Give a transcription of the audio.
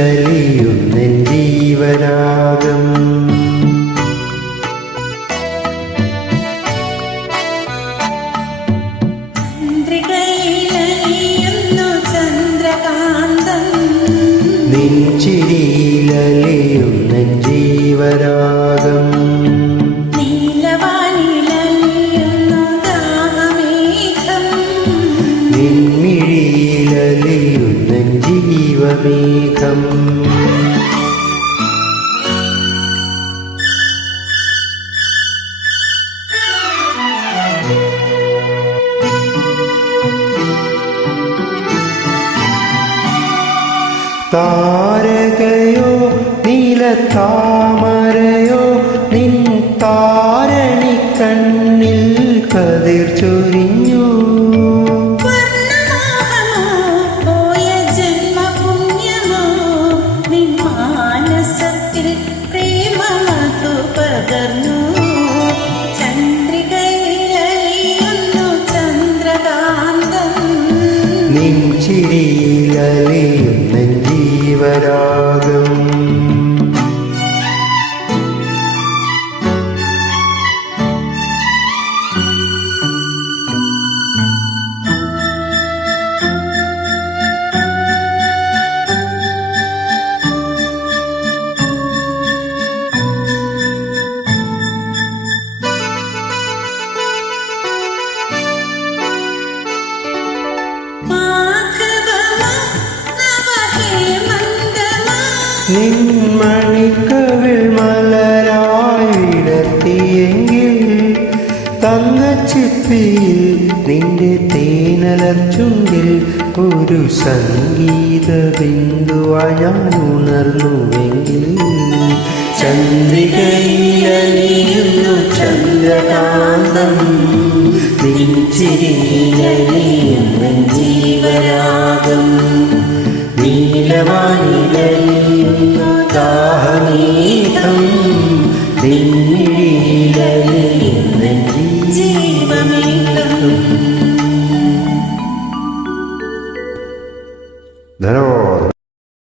ചന്ദ്രികയിലലിയുന്നെൻ ജീവരാഗം നിൻ ചിരിയിലലിയുന്നെൻ ജീവരാഗം നിൻമിഴിയിലലിയുന്നെൻ ജീവമേഘം താരകയോ നീലത്താമരയോ നിൻ താരണി കണ്ണിൽ കതിർ ചൊരിഞ്ഞു നിൻ ചിരിയിലലിയുന്നെൻ ജീവരാഗം നിൻ മണിക്കവിൾ മലരായി വിടർത്തിയെങ്കിൽ തങ്കച്ചിപ്പിയിൽ നിന്റെ തേനലർച്ചുണ്ടിൽ ഒരു സംഗീത ബിന്ദുവായി ഞാൻ ഉണർന്നുവെങ്കിൽ ചന്ദ്രികയിലലിയുന്നു ചന്ദ്രകാന്തം നിൻ ചിരിയിലലിയുന്നെൻ ജീവരാഗം നീലവാനിലലിയുന്നു ദാഹമേഘം നിൻമിഴിയിലലിയുന്നെൻ ജീവമേഘം. ധന്യവാദം.